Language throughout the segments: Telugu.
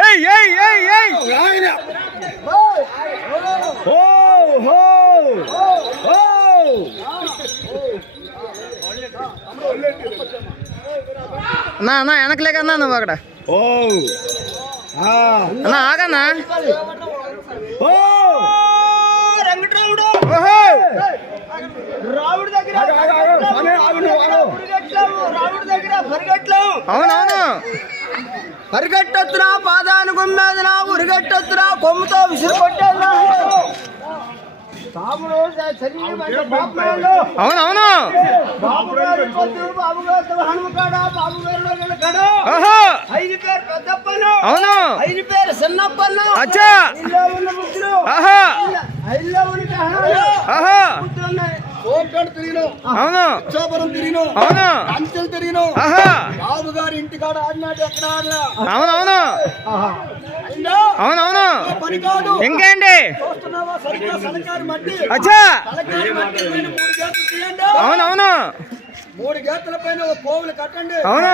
ఏయ్ ఏయ్ ఏయ్ ఏయ్. ఓ హో ఓ. నా నా వెనకలేకన్నా నువ్వు అక్కడ. ఓ. అన్నా ఆగన్నా. ఓ. రంగట్రావుడు రావుడి దగ్గర అవునవును. పరిగెట్టొచ్చురా పాదాన్ని గుమ్మేదినా ఉరిగెట్టొచ్చురా కొమ్ముతో విసిరి కొట్టేదినా అవునవును బాబు గారు పొద్దు బాబు గారు హనుమకాడ బాబు గారు నిలకడ ఓహో ఐదు పేరు పెద్దప్పను. అవును. ఐదు పేరు చిన్నప్పను. అచ్చా. తిరిగిను అవును. ఇచ్చాపురం తిరిగిను అవును. అంచెలు తిరిగిను బాబు గారి ఇంటికాడ ఆడినాడు ఎక్కడ ఆడలా అవునవును? అవునవును ఇంకేంటి? అచ్చా. అవునవును మూడు గేట్ల పైన పోగులు కట్టండి. అవును.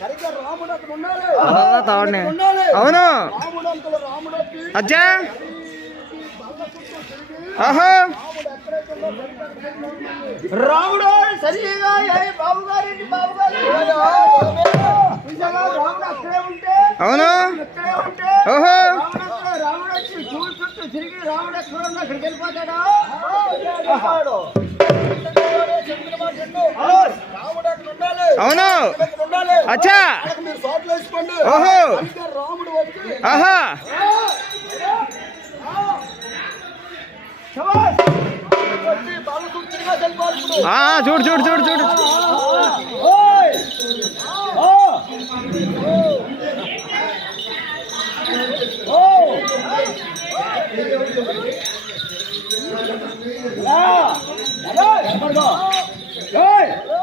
సరిగ్గా రాముడు అక్కడ ఉండాలి అలా తావడనే ఉండాలి. అవును. రాముడు అంతలో రాముడు వచ్చి అచ్చా ఆహా. రాముడు సరిగా ఏ బాబు గారి బాబు గారు నిజంగా రాముడు అక్కడే ఉంటే అవును? ఓహో! రాముడు వచ్చి చూడు చుట్టూ తిరిగి రాముడు ఎక్కడ అక్కడికి వెళ్ళిపోతాడా? అవును? అచ్చా! ఓహో! ఆహా! చూడు చూడు చూడు చూడు Hey!